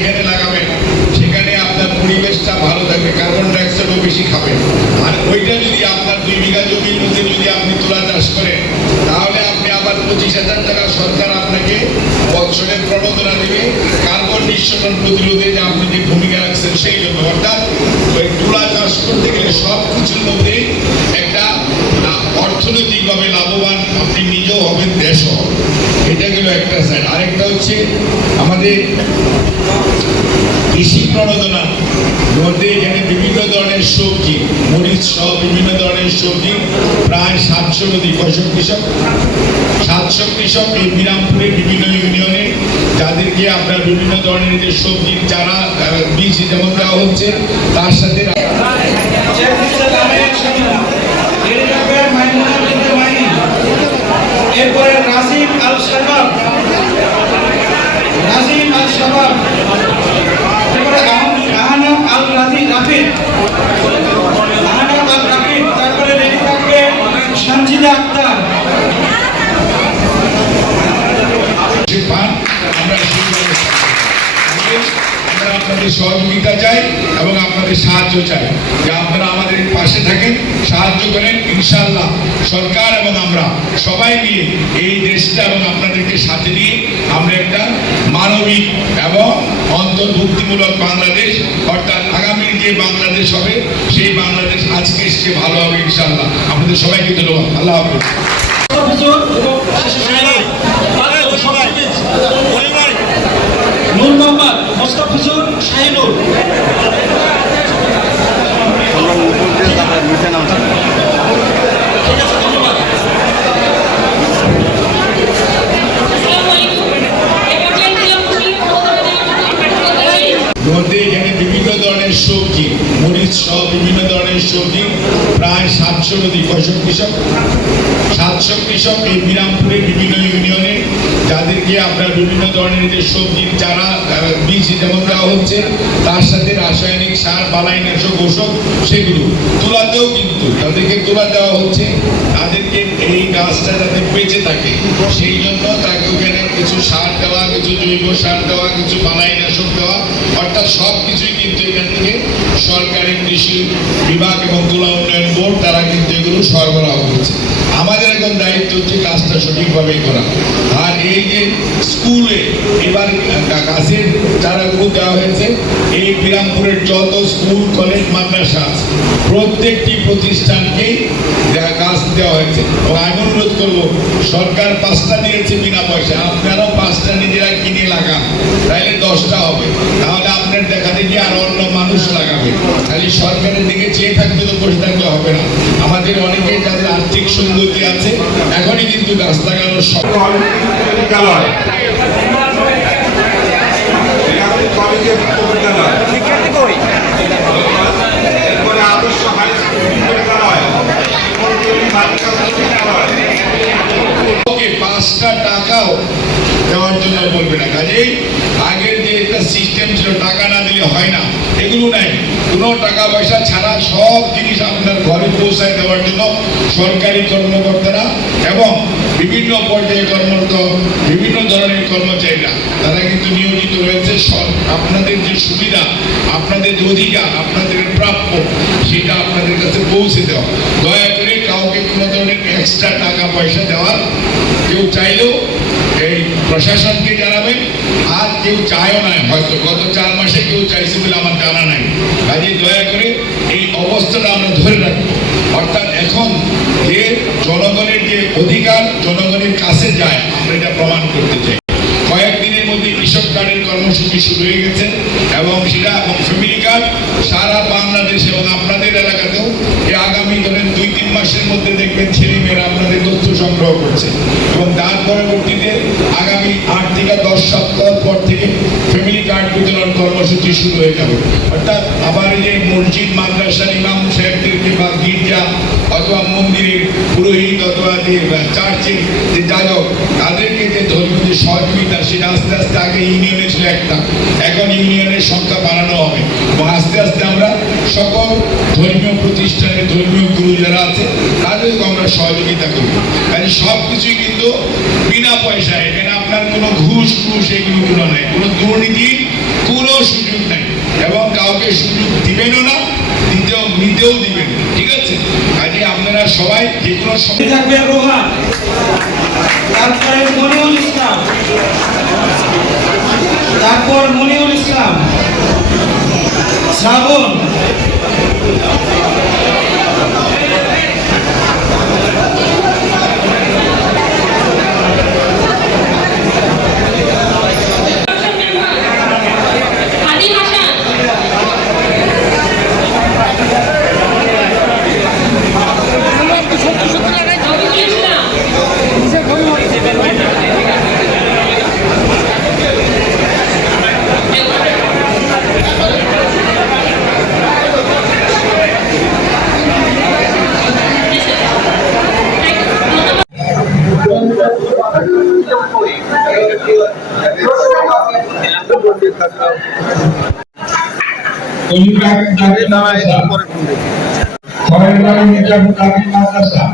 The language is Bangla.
যেখানে লাগাবেন সেখানে আপনার পরিবেশটা ভালো থাকবে, কার্বন ডাইঅক্সাইডও বেশি খাবে। আর ওইটা যদি আপনার 2 বিঘা জমির মধ্যে যদি আপনি তুলা চাষ করেন তাহলে আপনি আবার 25,000 টাকা সরকার আপনাকে বছরে প্রণোদনা দেবে কার্বন নিঃসরণ প্রতিরোধে যে আপনি যে ভূমিকা রাখছেন সেই জন্য। অর্থাৎ ওই তুলা চাষ করতে গেলে সব কিছুর মধ্যে একটা অর্থনৈতিকভাবে লাভবান আপনি নিজেও হবেন, দেশও। এটা গেল একটা সাইড। আরেকটা হচ্ছে আমাদের কৃষি প্রণোদনা মধ্যে এখানে বিভিন্ন ধরনের সবজি, মরিচ সহ বিভিন্ন ধরনের সবজি প্রায় 700 অধিক কৃষক 700 কৃষক এই বিরামপুরে বিভিন্ন ইউনিয়নে যাদেরকে আপনার বিভিন্ন ধরনের যে সবজির চারা বীজ যেমন দেওয়া হচ্ছে তার সাথে এরপরে নাজিম আল শাবাব, এরপরে আহনাম আল রাফিদ, তারপরে রেডি থাকবে সঞ্জিদা আক্তার। আমরা আপনাদের সহযোগিতা চাই এবং আপনাদের সাহায্য চাই, যে আপনারা আমাদের পাশে থাকেন, সাহায্য করেন। ইনশাআল্লাহ সরকার এবং আমরা সবাই মিলে এই দেশটা এবং আপনাদেরকে সাথে নিয়ে আমরা একটা মানবিক এবং অন্তর্ভুক্তিমূলক বাংলাদেশ, অর্থাৎ আগামীর যে বাংলাদেশ হবে সেই বাংলাদেশ আজকে এসে ভালো হবে ইনশাআল্লাহ। আপনাদের সবাইকে ধন্যবাদ। আল্লাহ হাফেজ। নূর মোহাম্মদ মোস্তাফিজুর শাহিনুর, মধ্যে এখানে বিভিন্ন ধরনের সবজি, মরিচ সহ বিভিন্ন ধরনের সবজি প্রায় 700 অধিক কৃষক 700 কৃষক এই বিরামপুরে বিভিন্ন ইউনিয়নে যাদেরকে আপনার বিভিন্ন ধরনের যে সবজির চারা বীজ যেমন দেওয়া হচ্ছে তার সাথে রাসায়নিক সার, বালাইনাশক ঔষধ সেগুলো তুলাতেও কিন্তু তাদেরকে তুলা দেওয়া হচ্ছে, তাদেরকে এই গাছটা যাতে বেঁচে থাকে সেই জন্য তাকে ওখানে কিছু সার দেওয়া, কিছু জৈব সার দেওয়া, কিছু বালাইনাশক দেওয়া, অর্থাৎ সব কিছুই কিন্তু এখান থেকে সরকারি কৃষি বিভাগ এবং তুলা উন্নয়ন বোর্ড তারা কিন্তু এগুলো সরবরাহ করছে। আমাদের এখন দায়িত্ব হচ্ছে কাজটা সঠিকভাবেই করা। আর এই যে স্কুলে এবার গাছের চারাগুলো দেওয়া হয়েছে, এই বিরামপুরের যত স্কুল, কলেজ, মাদ্রাসা আছে প্রত্যেকটি প্রতিষ্ঠানকেই গাছ দেওয়া হয়েছে। এবং আমি অনুরোধ করবো, সরকার 5টা দিয়েছে বিনা পয়সা, আপনারাও 5টা নিজেরা কিনে লাগান, তাইলে 10টা হবে। তাহলে আপনার দেখা দেখি আর অন্য মানুষ লাগাবে, খালি সরকারের দিকে চেয়ে থাকবে তো বসে থাকলে হবে না। আমাদের অনেকে যাদের আর্থিক সঙ্গতি আছে এখনই কিন্তু গাছ লাগানোর সব ওকে 5টা টাকাও দেওয়ার জন্য বলবে না। কাজেই আগের যে একটা সিস্টেম ছিল টাকা না দিলে হয় না, এগুলো নাই। কোনো টাকা পয়সা ছাড়া সব জিনিস আপনার ঘরে পৌঁছায় দেওয়ার জন্য সরকারি কর্মকর্তারা এবং বিভিন্ন পর্যায়ে কর্মরত বিভিন্ন ধরনের কর্মচারীরা তারা কিন্তু নিয়োজিত রয়েছে। আপনাদের যে সুবিধা, আপনাদের যে অধিকার, আপনাদের প্রাপ্য সেটা আপনাদের কাছে পৌঁছে দেওয়া। দয়া করে কাউকে কোনো ধরনের এক্সট্রা টাকা পয়সা দেওয়ার কেউ চাইলেও এই প্রশাসনকে জানাবেন, আর কেউ চায়ও না, হয়তো গত 4 মাসে কেউ চাইছে বলে আমার জানা নাই। কাজে দয়া করে এই অবস্থাটা আমরা ধরে রাখবো। অর্থাৎ এখন যে জনগণের যে অধিকার জনগণের কাছে যায় আমরা এটা প্রমাণ করতে চাই। কয়েকদিনের মধ্যে কৃষক কার্ডের কর্মসূচি শুরু হয়ে গেছে এবং সেটা এবং ফ্যামিলি কার্ড সারা বাংলাদেশ এবং আপনাদের এলাকাতেও এই আগামী ধরেন 2-3 মাসের মধ্যে দেখবেন ছেলেমেয়েরা আপনাদের তথ্য সংগ্রহ করছে এবং তার পরবর্তীতে আগামী 8 থেকে 10 সপ্তাহ পর থেকে ফ্যামিলি কার্ড বিতরণ কর্মসূচি শুরু হয়ে যাবে। অর্থাৎ আবার এই যে মসজিদ, মাদ্রাসার ইমাম সাহেবদেরকে বা গির্জা অথবা মন্দিরের পুরোহিত অথবা যে চার্চের যে যাজক তাদেরকে যে ধর্মীয় যে সহযোগিতা সেটা আস্তে আস্তে আগে ইউনিয়নে ছিল একটা, এখন ইউনিয়নের সংখ্যা বাড়ানো হবে এবং আস্তে আস্তে আমরা সকল ধর্মীয় প্রতিষ্ঠানের ধর্মীয় গুরু যারা আছে তাদেরকে আমরা সহযোগিতা করব। কাজে সব কিছুই কিন্তু বিনা পয়সায়, এখানে আপনার কোনো ঘুষ এগুলো কোনো নেই, কোনো দুর্নীতির কোনো সুযোগ নেই এবং কাউকে সুযোগ দিবেনও না, নিতেও দিবেন, ঠিক আছে? কাজে আপনারা সবাই যে কোনো সময় থাকবে রোহান, তারপরে মনিউল ইসলাম, তারপর মনিউল ইসলাম, শ্রাবণ, মাদ্রাসা